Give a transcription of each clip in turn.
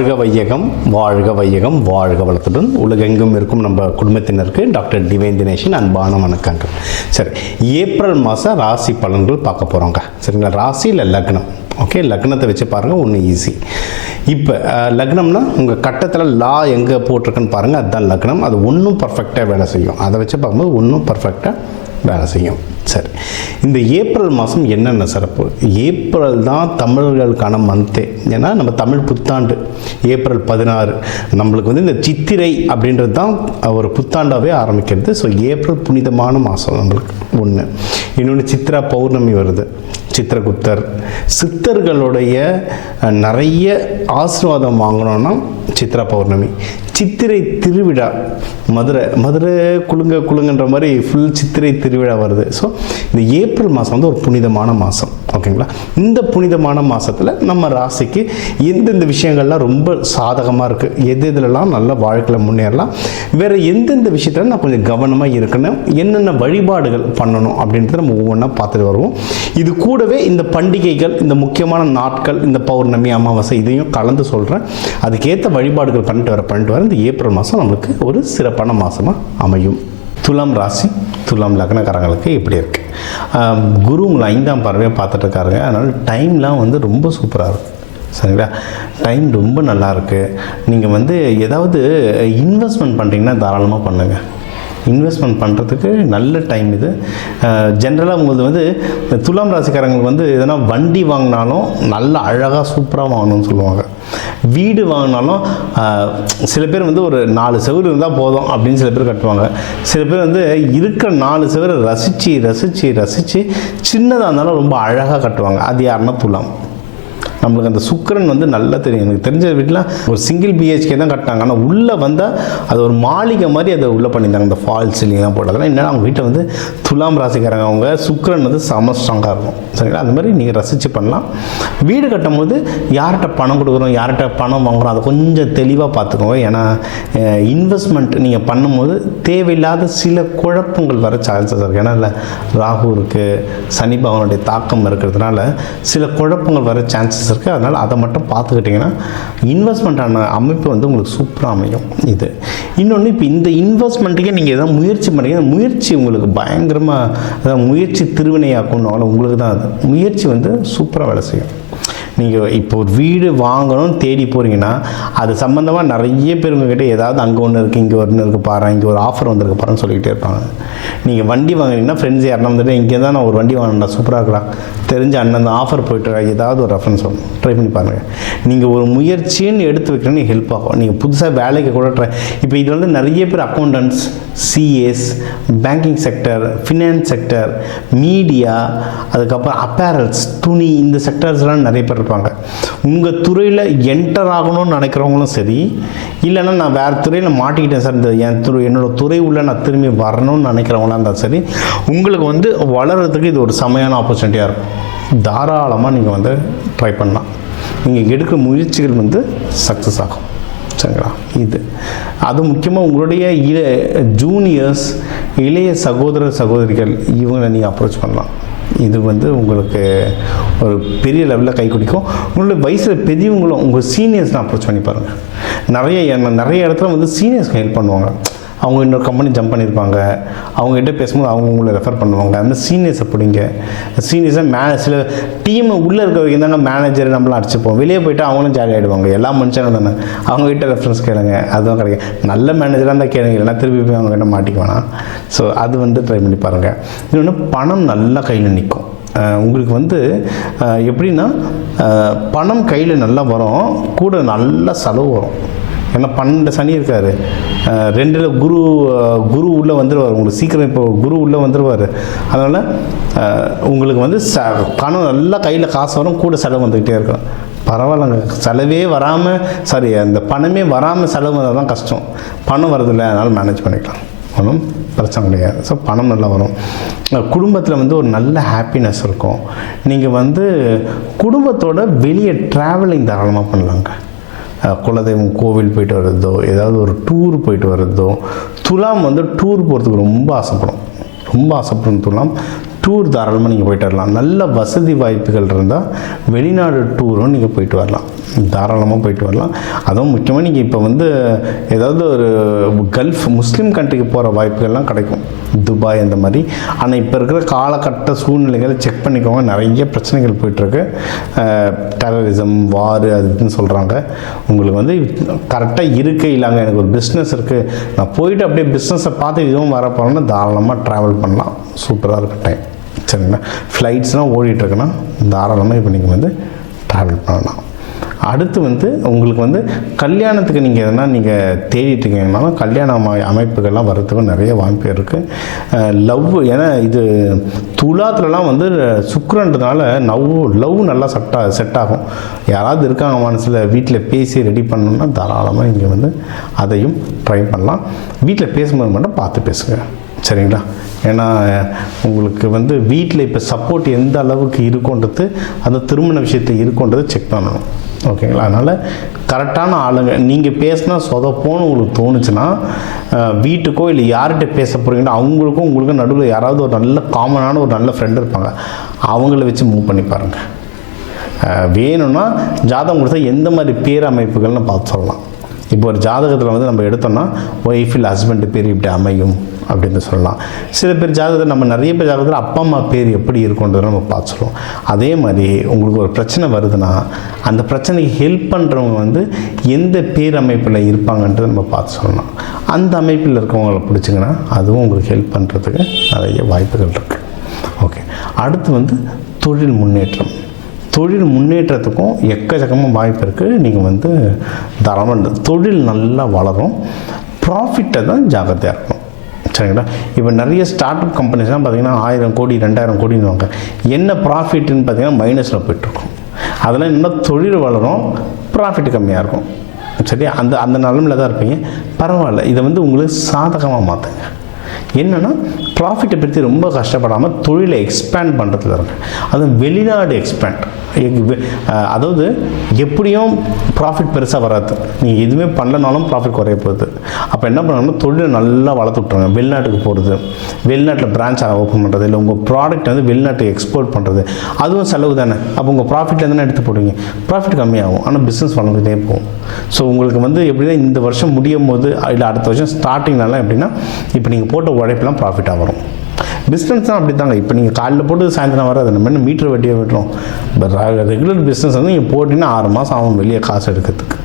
வாழ்க வையகம், வாழ்க வையகம், வாழ்க வளத்துடன் உலகெங்கும் இருக்கும் நம்ம குடும்பத்தினருக்கு டாக்டர் டிவைன் தினேஷன் அன்பான வணக்கங்கள். சரி, ஏப்ரல் மாதம் ராசி பலன்கள் பார்க்க போகிறோங்க. சரிங்களா? ராசி இல்லை லக்னம். ஓகே, லக்னத்தை வச்சு பாருங்கள், ஒன்று ஈஸி. இப்போ லக்னம்னா உங்கள் கட்டத்தில் லா எங்கே போட்டிருக்குன்னு பாருங்கள், அதுதான் லக்னம். அது ஒன்றும் பர்ஃபெக்டாக வேலை செய்யும். அதை வச்சு பார்க்கும்போது ஒன்றும் பர்ஃபெக்டாக வேலை செய்யும். சரி, இந்த ஏப்ரல் மாதம் என்னென்ன சிறப்பு? ஏப்ரல் தான் தமிழர்களுக்கான மந்த்தே. ஏன்னா நம்ம தமிழ் புத்தாண்டு ஏப்ரல் 16. நம்மளுக்கு வந்து இந்த சித்திரை அப்படின்றது தான் ஒரு புத்தாண்டாகவே ஆரம்பிக்கிறது. ஸோ ஏப்ரல் புனிதமான மாதம் நம்மளுக்கு ஒன்று. இன்னொன்று சித்ரா பௌர்ணமி வருது, சித்திரகுப்தர். சித்தர்களுடைய நிறைய ஆசீர்வாதம் வாங்கணும்னா சித்ரா பௌர்ணமி. சித்திரை திருவிழா, மதுரை குலுங்கன்ற மாதிரி ஃபுல் சித்திரை திருவிழா வருது. ஸோ இந்த ஏப்ரல் மாதம் வந்து ஒரு புனிதமான மாதம். ஓகேங்களா? இந்த புனிதமான மாதத்தில் நம்ம ராசிக்கு எந்தெந்த விஷயங்கள்லாம் ரொம்ப சாதகமாக இருக்குது, எதுலலாம் நல்ல வாழ்க்கையில் முன்னேறலாம், வேறு எந்தெந்த விஷயத்தில் நான் கொஞ்சம் கவனமாக இருக்கணும், என்னென்ன வழிபாடுகள் பண்ணணும் அப்படின்றத நம்ம ஒவ்வொன்றா பார்த்துட்டு வருவோம். இது கூடவே இந்த பண்டிகைகள், இந்த முக்கியமான நாட்கள், இந்த பௌர்ணமி, அமாவாசை இதையும் கலந்து சொல்கிறேன். அதுக்கேற்ற வழிபாடுகள் பண்ணிட்டு வர இந்த ஏப்ரல் மாதம் நம்மளுக்கு ஒரு சிறப்பான மாதமாக அமையும். துலாம் ராசி, துலாம் லக்னக்காரங்களுக்கு இப்படி இருக்குது. குரு உங்களை 5ஆம் பார்வையாக பார்த்துட்டு இருக்காருங்க. அதனால் டைம்லாம் வந்து ரொம்ப சூப்பராக இருக்கும். சரிங்களா? டைம் ரொம்ப நல்லா இருக்குது. நீங்கள் வந்து ஏதாவது இன்வெஸ்ட்மெண்ட் பண்ணுறீங்கன்னா தாராளமாக பண்ணுங்கள். இன்வெஸ்ட்மெண்ட் பண்ணுறதுக்கு நல்ல டைம் இது. ஜென்ரலாக உங்களுக்கு வந்து துலாம் ராசிக்காரங்களுக்கு வந்து எதனா வண்டி வாங்கினாலும் நல்ல அழகாக சூப்பராக வாங்கணும்னு சொல்லுவாங்க. வீடு வாங்கினாலும் சில பேர் வந்து ஒரு 4 செவுரு இருந்தால் போதும் அப்படின்னு சில பேர் கட்டுவாங்க. சில பேர் வந்து இருக்கிற 4 செவரை ரசித்து சின்னதாக இருந்தாலும் ரொம்ப அழகாக கட்டுவாங்க. அது யாருன்னா துலாம். நம்மளுக்கு அந்த சுக்கிரன் வந்து நல்லா தெரியும். எனக்கு தெரிஞ்ச வீட்டில் ஒரு சிங்கிள் பிஹெச்கே தான் கட்டினாங்க. ஆனால் உள்ளே வந்தால் அது ஒரு மாளிகை மாதிரி அதை உள்ளே பண்ணியிருந்தாங்க. இந்த ஃபால் சீலிங்லாம் போட்டதெல்லாம் என்னென்னா அவங்க வீட்டில் வந்து துலாம் ராசிக்காரங்க, அவங்க சுக்கிரன் வந்து செம ஸ்ட்ராங்காக இருக்கும். சரிங்களா? அந்த மாதிரி நீங்கள் ரசித்து பண்ணலாம். வீடு கட்டும் போது யார்கிட்ட பணம் கொடுக்குறோம், யார்கிட்ட பணம் வாங்குகிறோம், அதை கொஞ்சம் தெளிவாக பார்த்துக்கோங்க. ஏன்னா இன்வெஸ்ட்மெண்ட் நீங்கள் பண்ணும்போது தேவையில்லாத சில குழப்பங்கள் வர சான்சஸ் இருக்குது. ஏன்னா இல்லை ராகு இருக்குது, சனி பகவானுடைய தாக்கம் இருக்கிறதுனால சில குழப்பங்கள் வர சான்சஸ் இருக்குது. அதனால் அதை மட்டும் பார்த்துக்கிட்டிங்கன்னா இன்வெஸ்ட்மெண்ட்டான அமைப்பு வந்து உங்களுக்கு சூப்பராக அமையும். இது இன்னொன்று, இப்போ இந்த இன்வெஸ்ட்மெண்ட்டுக்கே நீங்கள் எதாவது முயற்சி பண்ணுறீங்க, முயற்சி உங்களுக்கு பயங்கரமாக முயற்சி திருவினையாக்கணும். உங்களுக்கு தான் அது முயற்சி வந்து சூப்பராக வேலை செய்யும். நீங்கள் இப்போ ஒரு வீடு வாங்கணும்னு தேடி போகிறீங்கன்னா அது சம்மந்தமாக நிறைய பேர் உங்ககிட்ட ஏதாவது அங்கே ஒன்று இருக்குது, இங்கே ஒன்று இருக்குது பாரு, இங்கே ஒரு ஆஃபர் வந்துருக்கு பாருன்னு சொல்லிக்கிட்டே இருப்பாங்க. நீங்கள் வண்டி வாங்குறீங்கன்னா ஃப்ரெண்ட்ஸ் யாருன்னா வந்துட்டு இங்கே தான் நான் ஒரு வண்டி வாங்கினா சூப்பராக இருக்கலாம், தெரிஞ்ச அண்ணன் அந்த ஆஃபர் போய்ட்டு ஏதாவது ஒரு ரெஃபரன்ஸ் வரும், ட்ரை பண்ணி பாருங்கள். நீங்கள் ஒரு முயற்சின்னு எடுத்து வைக்கிறேன்னு ஹெல்ப் ஆகும். நீங்கள் புதுசாக வேலைக்கு கூட இப்போ இது வந்து நிறைய பேர் accountants, CAs, banking sector, finance sector, media, அதுக்கப்புறம் அப்பேரல்ஸ், துணி, இந்த செக்டர்ஸ்லாம் நிறைய பேர் இருப்பாங்க. உங்கள் துறையில் என்டர் ஆகணும்னு நினைக்கிறவங்களும் சரி, இல்லைன்னா நான் வேறு துறையில் மாட்டிக்கிட்டேன் சார், இந்த என்னோடய துறை உள்ள நான் திரும்பி வரணும்னு நினைக்கிறவங்களாம் இருந்தால் சரி, உங்களுக்கு வந்து வளர்கிறதுக்கு இது ஒரு செமையான ஆப்பர்ச்சுனிட்டியாக இருக்கும். தாராளமாக நீங்கள் வந்து ட்ரை பண்ணலாம். நீங்கள் எடுக்கிற முயற்சிகள் வந்து சக்ஸஸ் ஆகும். சரிங்களா? இது அது முக்கியமாக உங்களுடைய ஜூனியர்ஸ், இளைய சகோதரிகள் இவங்களை நீங்கள் அப்ரோச் பண்ணலாம். இது வந்து உங்களுக்கு ஒரு பெரிய லெவலில் கை குடிக்கும். உங்களுடைய வயசில் பெரியவங்களும் உங்கள் சீனியர்ஸ்லாம் அப்ரோச் பண்ணி பாருங்கள். நிறைய இடத்துல வந்து சீனியர்ஸ்க்கு ஹெல்ப் பண்ணுவாங்க. அவங்க இன்னொரு கம்பெனி ஜம்ப் பண்ணியிருப்பாங்க, அவங்ககிட்ட பேசும்போது அவங்க உங்களை ரெஃபர் பண்ணுவாங்க. அந்த சீனியர்ஸை பிடிங்க. சீனியர்ஸாக சில டீம் உள்ளே இருக்கிறவங்க இருந்தாங்க, மேனேஜர் நம்மளாம் அடிச்சுப்போம், வெளியே போய்ட்டு அவங்களும் ஜாலி ஆகிடுவாங்க. எல்லா மனுஷனும் தானே, அவங்ககிட்ட ரெஃபரன்ஸ் கேளுங்க, அதுவும் கிடைக்கும். நல்ல மேனேஜராக இருந்தால் கேளுங்க, இல்லைன்னா திருப்பி போய் அவங்ககிட்ட மாட்டிக்க வேணாம். ஸோ அது வந்து ட்ரை பண்ணி பாருங்கள். இன்னொன்று, பணம் நல்லா கையில் நிற்கும். உங்களுக்கு வந்து எப்படின்னா பணம் கையில் நல்லா வரும், கூட நல்ல செலவு வரும். ஏன்னா 12 சனி இருக்கார், 2ல் குரு உள்ளே வந்துடுவார். உங்களுக்கு சீக்கிரம் இப்போ குரு உள்ளே வந்துடுவார். அதனால் உங்களுக்கு வந்து பணம் நல்லா கையில் காசு வரும், கூட செலவு வந்துக்கிட்டே இருக்கும். பரவாயில்லைங்க, செலவே வராமல் அந்த பணமே வராமல் செலவு வந்தால் தான் கஷ்டம். பணம் வரதில்லை, அதனால் மேனேஜ் பண்ணிக்கலாம், ஒன்றும் பிரச்சனை கிடையாது. ஸோ பணம் நல்லா வரும். குடும்பத்தில் வந்து ஒரு நல்ல ஹாப்பினஸ் இருக்கும். நீங்கள் வந்து குடும்பத்தோட வெளியே ட்ராவலிங் தாராளமாக பண்ணலாங்க. குலதெய்வம் கோவில் போயிட்டு வர்றதோ, ஏதாவது ஒரு டூர் போயிட்டு வர்றதோ. துலாம் வந்து டூர் போகிறதுக்கு ரொம்ப ஆசைப்படும் துலாம். டூர் தாராளமாக நீங்கள் போயிட்டு வரலாம். நல்ல வசதி வாய்ப்புகள் இருந்தால் வெளிநாடு டூரும் நீங்கள் போயிட்டு வரலாம், தாராளமாக போயிட்டு வரலாம். அதுவும் முக்கியமாக நீங்கள் இப்போ வந்து ஏதாவது ஒரு கல்ஃப் முஸ்லீம் கண்ட்ரிக்கு போகிற வாய்ப்புகள்லாம் கிடைக்கும், துபாய் அந்த மாதிரி. ஆனால் இப்போ இருக்கிற காலகட்ட சூழ்நிலைகளை செக் பண்ணிக்கோங்க, நிறைய பிரச்சனைகள் போயிட்டுருக்கு. டெரரிசம், வார் அதுன்னு சொல்கிறாங்க. உங்களுக்கு வந்து கரெக்டாக இருக்கையிலாங்க, எனக்கு ஒரு பிஸ்னஸ் இருக்குது, நான் போயிட்டு அப்படியே பிஸ்னஸை பார்த்து இதுவும் வர போகிறேன்னா தாராளமாக ட்ராவல் பண்ணலாம், சூப்பராக இருக்க டைம். சரிங்களா? ஃப்ளைட்ஸ்லாம் ஓடிட்டுருக்குன்னா தாராளமாக இப்போ நீங்கள் வந்து ட்ராவல் பண்ணலாம். அடுத்து வந்து உங்களுக்கு வந்து கல்யாணத்துக்கு நீங்கள் எதனா நீங்கள் தேடிட்டுருக்கீங்கன்னாலும் கல்யாண அமைப்புகள்லாம் வர்றதுக்கும் நிறைய வாய்ப்பு இருக்குது. லவ், ஏன்னா இது துலாத்துலலாம் வந்து சுக்கிரன்றதுனால லவ் நல்லா செட் ஆகும். யாராவது இருக்காங்க மனசில், வீட்டில் பேசி ரெடி பண்ணணுன்னா தாராளமாக இங்கே வந்து அதையும் ட்ரை பண்ணலாம். வீட்டில் பேசும்போது மட்டும் பார்த்து பேசுங்க, சரிங்களா? ஏன்னா உங்களுக்கு வந்து வீட்டில் இப்போ சப்போர்ட் எந்த அளவுக்கு இருக்குன்றது, அந்த திருமண விஷயத்தை இருக்குன்றது செக் பண்ணணும், ஓகேங்களா? அதனால் கரெக்டான ஆளுங்க நீங்கள் பேசினா சொதப்போன்னு உங்களுக்கு தோணுச்சுன்னா வீட்டுக்கோ இல்லை யார்கிட்ட பேச போகிறீங்கன்னா அவங்களுக்கும் உங்களுக்கும் நடுவில் யாராவது ஒரு நல்ல காமனான ஒரு நல்ல ஃப்ரெண்டு இருப்பாங்க, அவங்கள வச்சு மூவ் பண்ணி பாருங்கள். வேணும்னா ஜாதகம் கொடுத்தா எந்த மாதிரி பேர் அமைப்புகள்னு பார்த்து சொல்லலாம். இப்போ ஒரு ஜாதகத்தில் வந்து நம்ம எடுத்தோம்னா ஒய்ஃப் இல்லை ஹஸ்பண்டு பேர் இப்படி அமையும் அப்படின்னு சொல்லலாம். சில பேர் ஜாதகத்தில், நம்ம நிறைய பேர் ஜாதகத்தில் அப்பா அம்மா பேர் எப்படி இருக்குன்றதை நம்ம பார்த்து சொல்லுவோம். அதே மாதிரி உங்களுக்கு ஒரு பிரச்சனை வருதுன்னா அந்த பிரச்சனைக்கு ஹெல்ப் பண்ணுறவங்க வந்து எந்த பேர் அமைப்பில் இருப்பாங்கன்றதை நம்ம பார்த்து சொல்லலாம். அந்த அமைப்பில் இருக்கவங்களை பிடிச்சிங்கன்னா அதுவும் உங்களுக்கு ஹெல்ப் பண்ணுறதுக்கு நிறைய வாய்ப்புகள் இருக்குது. ஓகே, அடுத்து வந்து தொழில் முன்னேற்றம். தொழில் முன்னேற்றத்துக்கும் எக்கச்சக்கமாக வாய்ப்பு இருக்குது. நீங்கள் வந்து தாராளமாக தொழில் நல்லா வளரும், ப்ராஃபிட்டை தான் ஜாகிரதையாக இருக்கணும், சரிங்களா? இப்போ நிறைய ஸ்டார்ட் அப் கம்பெனிஸ்லாம் பார்த்திங்கன்னா 1000 கோடி 2000 கோடின்னுவாங்க. என்ன ப்ராஃபிட்டுன்னு பார்த்திங்கன்னா மைனஸில் போய்ட்டுருக்கும். அதெல்லாம் இன்னும் தொழில் வளரும், ப்ராஃபிட் கம்மியாக இருக்கும், சரியா? அந்த நிலமையில் தான் இருப்பீங்க. பரவாயில்ல, இதை வந்து உங்களுக்கு சாதகமாக மாற்றுங்க. என்னென்னா ப்ராஃபிட்டை பற்றி ரொம்ப கஷ்டப்படாமல் தொழிலை எக்ஸ்பேண்ட் பண்ணுறதுல இருக்கு. அதுவும் வெளிநாடு எக்ஸ்பேண்ட், அதாவது எப்படியும் ப்ராஃபிட் பெருசாக வராது, நீங்கள் எதுவுமே பண்ணலனாலும் ப்ராஃபிட் குறைய போகுது. அப்போ என்ன பண்ணணும்னா தொழிலை நல்லா வளர்த்து விட்ருங்க. வெளிநாட்டுக்கு போகிறது, வெளிநாட்டில் பிரான்ச் ஓப்பன் பண்ணுறது, இல்லை உங்கள் ப்ராடக்ட் வந்து வெளிநாட்டுக்கு எக்ஸ்போர்ட் பண்ணுறது, அதுவும் செலவு தானே. அப்போ உங்கள் ப்ராஃபிட்டில் தானே எடுத்து போடுவீங்க, ப்ராஃபிட் கம்மியாகும், ஆனால் பிஸ்னஸ் வளர்ந்துட்டே போகும். ஸோ உங்களுக்கு வந்து எப்படின்னா இந்த வருஷம் முடியும் போது இல்லை அடுத்த வருஷம் ஸ்டார்டிங்னாலாம் எப்படின்னா இப்போ நீங்கள் போட்ட உழைப்பெல்லாம் ப்ராஃபிட்டாக வரும். பிஸ்னஸ் தான் அப்படி தாங்க. இப்போ நீங்கள் காலையில் போட்டு சாயந்தரம் வராது, நம்ம என்ன மீட்டர் வட்டியாக விட்டுறோம். ரெகுலர் பிஸ்னஸ் வந்து நீங்கள் போட்டிங்கன்னா 6 மாதம் ஆகும் வெளியே காசு எடுக்கிறதுக்கு,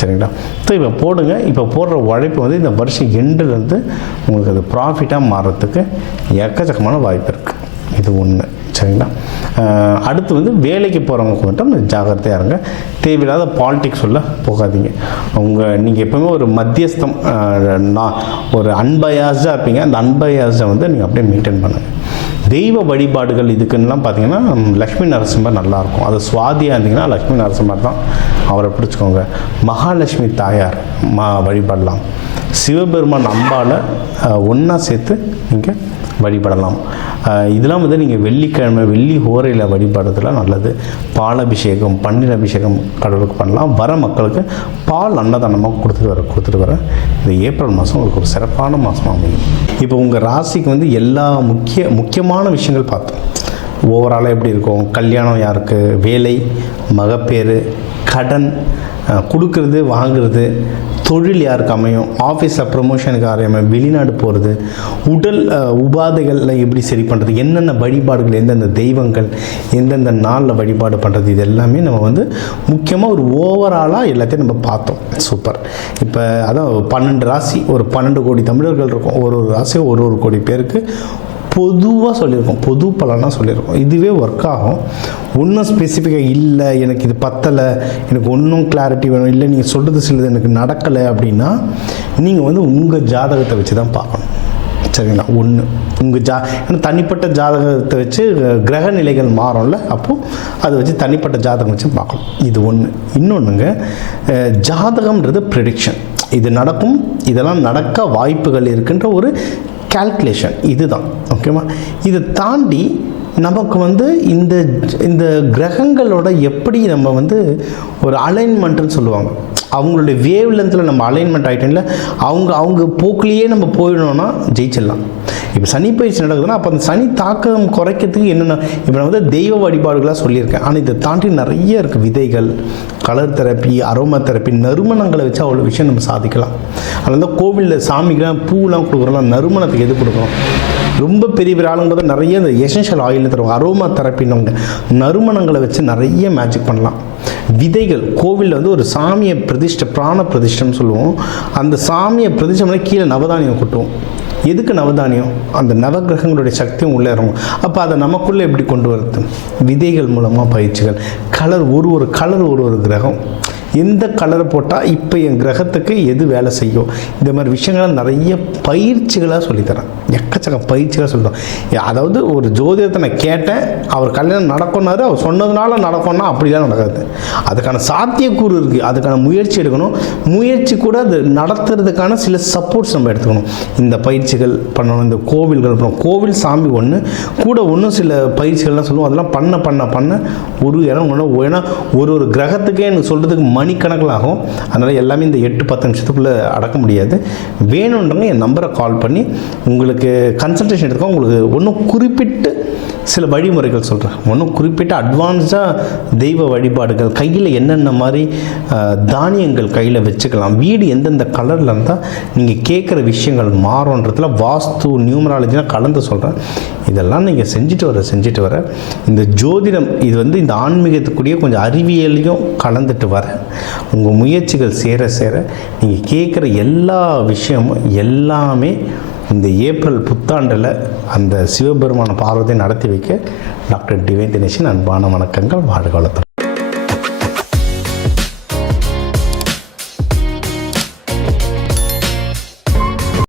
சரிங்களா? ஸோ இப்போ போடுங்க. இப்போ போடுற உழைப்பு வந்து இந்த வருஷம் எண்டுலேருந்து உங்களுக்கு அது ப்ராஃபிட்டாக மாறுறதுக்கு எக்கச்சக்கமான வாய்ப்பு இருக்குது. இது ஒன்று, சரிங்களா? அடுத்து வந்து வேலைக்கு போகிறவங்க மட்டும் ஜாகிரதையாக இருங்க. தேவையில்லாத பாலிடிக்ஸ் சொல்ல போகாதீங்க. நீங்கள் எப்போவுமே ஒரு மத்தியஸ்தம், ஒரு அன்பயாஸ்டாக இருப்பீங்க. அந்த அன்பயாஸ்டை வந்து நீங்கள் அப்படியே மெயின்டைன் பண்ணுங்கள். தெய்வ வழிபாடுகள் இதுக்குன்னெலாம் பார்த்தீங்கன்னா லக்ஷ்மி நரசிம்மர் நல்லாயிருக்கும். அது சுவாதியாக இருந்தீங்கன்னா லக்ஷ்மி நரசிம்மர் தான், அவரை பிடிச்சிக்கோங்க. மகாலட்சுமி தாயார் வழிபடலாம். சிவபெருமான் அம்பாவை ஒன்றா சேர்த்து நீங்கள் வழிபடலாம். இதெல்லாம் வந்து நீங்கள் வெள்ளிக்கிழமை வெள்ளி ஹோரையில் வழிபடுறதுலாம் நல்லது. பால் பன்னீர் அபிஷேகம் கடவுளுக்கு பண்ணலாம். வர மக்களுக்கு பால் அன்னதானமாக கொடுத்துட்டு வர இந்த ஏப்ரல் மாதம் உங்களுக்கு ஒரு சிறப்பான மாதமாக அமையும். இப்போ உங்கள் ராசிக்கு வந்து எல்லா முக்கியமான விஷயங்கள் பார்த்தோம். ஓவராலாக எப்படி இருக்கும், கல்யாணம் யாருக்கு, வேலை, மகப்பேறு, கடன், கொடுக்கறது வாங்கிறது, தொழில் யாருக்கு அமையும், ஆஃபீஸில் ப்ரொமோஷனுக்கு அமையும், வெளிநாடு போகிறது, உடல் உபாதைகளில் எப்படி சரி பண்ணுறது, என்னென்ன வழிபாடுகள், எந்தெந்த தெய்வங்கள் எந்தெந்த நாளில் வழிபாடு பண்ணுறது, இது எல்லாமே நம்ம வந்து முக்கியமாக ஒரு ஓவராலாக எல்லாத்தையும் நம்ம பார்த்தோம். சூப்பர். இப்போ அதான் 12 ராசி, ஒரு 12 கோடி தமிழர்கள் இருக்கும். ஒரு ராசியும் ஒரு கோடி பேருக்கு பொதுவாக சொல்லியிருக்கோம், பொது பலனாக சொல்லியிருக்கோம். இதுவே ஒர்க் ஆகும். ஒன்றும் ஸ்பெசிஃபிக்காக இல்லை, எனக்கு இது பத்தலை, எனக்கு ஒன்றும் கிளாரிட்டி வேணும், இல்லை நீங்கள் சொல்கிறது சிலது எனக்கு நடக்கலை அப்படின்னா நீங்கள் வந்து உங்கள் ஜாதகத்தை வச்சு தான் பார்க்கணும், சரிங்களா? ஒன்று உங்கள் ஏன்னா தனிப்பட்ட ஜாதகத்தை வச்சு கிரக நிலைகள் மாறும்ல, அப்போது அதை வச்சு தனிப்பட்ட ஜாதகம் வச்சு பார்க்கணும். இது ஒன்று. இன்னொன்றுங்க, ஜாதகம்ன்றது ப்ரெடிக்ஷன். இது நடக்கும், இதெல்லாம் நடக்க வாய்ப்புகள் இருக்குன்ற ஒரு கால்குலேஷன், இதுதான். ஓகேவா? இதை தாண்டி நமக்கு வந்து இந்த கிரகங்களோட எப்படி நம்ம வந்து ஒரு அலைன்மெண்ட்டுன்னு சொல்லுவாங்க, அவங்களுடைய வேவ் லென்த்தில் நம்ம அலைன்மெண்ட் ஆகிட்டோம்ல, அவங்க போக்குலேயே நம்ம போயிடணும்னா ஜெயிச்சிடலாம். இப்போ சனி பயிற்சி நடக்குதுன்னா அப்போ அந்த சனி தாக்கம் குறைக்கிறதுக்கு என்னென்ன இப்போ நான் வந்து தெய்வ வழிபாடுகளாக சொல்லியிருக்கேன். ஆனால் இதை தாண்டி நிறைய இருக்குது. விதைகள், கலர் தெரப்பி, அரோமா தெரப்பி, நறுமணங்களை வச்சு அவ்வளோ விஷயம் நம்ம சாதிக்கலாம். அதனால தான் கோவிலில் சாமிக்கெலாம் பூலாம் கொடுக்குறோம். நறுமணத்துக்கு எது கொடுக்குறோம்? ரொம்ப பெரிய பெரிய ஆளுங்க நிறைய இந்த எசென்ஷியல் ஆயில்னு தருவாங்க, அரோமா தெரப்பின்னு. நறுமணங்களை வச்சு நிறைய மேஜிக் பண்ணலாம். விதைகள் கோவிலில் வந்து ஒரு சாமியை பிரதிஷ்டை, பிராண பிரதிஷ்டைன்னு சொல்லுவோம். அந்த சாமியை பிரதிஷ்டை பண்ணி கீழே நவதானியம் கொட்டுவோம். எதுக்கு நவதானியம்? அந்த நவகிரகங்களுடைய சக்தியும் உள்ளே இறங்கும். அப்போ அதை நமக்குள்ளே எப்படி கொண்டு வருது? விதைகள் மூலமாக பயிற்சிகள். கலர், ஒரு கலர் ஒரு கிரகம். எந்த கலரை போட்டால் இப்போ என் கிரகத்துக்கு எது வேலை செய்யும், இந்த மாதிரி விஷயங்களை நிறைய பயிற்சிகளாக சொல்லித்தரேன். எக்கச்சக்க பயிற்சிகளாக சொல்லித்தரோம். அதாவது ஒரு ஜோதிடத்தை நான் கேட்டேன், அவர் கல்யாணம் நடக்கும்னாரு, அவர் சொன்னதுனால நடக்கும்னா அப்படிலாம் நடக்காது. அதுக்கான சாத்தியக்கூறு இருக்குது, அதுக்கான முயற்சி எடுக்கணும். முயற்சி கூட அது நடத்துறதுக்கான சில சப்போர்ட்ஸ் நம்ம எடுத்துக்கணும். இந்த பயிற்சிகள் பண்ணணும், இந்த கோவில்கள் பண்ணணும். கோவில் சாமி ஒன்று கூட ஒன்றும் சில பயிற்சிகள்லாம் சொல்லுவோம். அதெல்லாம் பண்ண ஒரு இடம் ஒன்று, ஏன்னா ஒரு கிரகத்துக்கே எனக்கு சொல்கிறதுக்கு மணிக்கணக்கில் ஆகும். அதனால் எல்லாமே இந்த 8-10 நிமிஷத்துக்குள்ளே அடக்க முடியாது. வேணுன்றவங்க என் நம்பரை கால் பண்ணி உங்களுக்கு கன்சல்டேஷன் எடுத்துக்கோ. உங்களுக்கு ஒன்றும் குறிப்பிட்டு சில வழிமுறைகள் சொல்கிறேன். ஒன்றும் குறிப்பிட்ட அட்வான்ஸாக தெய்வ வழிபாடுகள், கையில் என்னென்ன மாதிரி தானியங்கள் கையில் வச்சுக்கலாம், வீடு எந்தெந்த கலரில் இருந்தால் நீங்கள் கேட்குற விஷயங்கள் மாறுன்றதுல வாஸ்து, நியூமராலஜிலாம் கலந்து சொல்கிறேன். இதெல்லாம் நீங்கள் செஞ்சுட்டு வர இந்த ஜோதிடம் இது வந்து இந்த ஆன்மீகத்துக்குரிய கொஞ்சம் அறிவியலையும் கலந்துட்டு வர உங்கள் முயற்சிகள் சேர நீங்கள் கேட்குற எல்லா விஷயமும் எல்லாமே இந்த ஏப்ரல் புத்தாண்டில் அந்த சிவபெருமான பார்வதியை நடத்தி வைக்க டாக்டர் டிவைன் தினேஷன் அன்பான வணக்கங்கள். வாழ்க வளத்துடன்.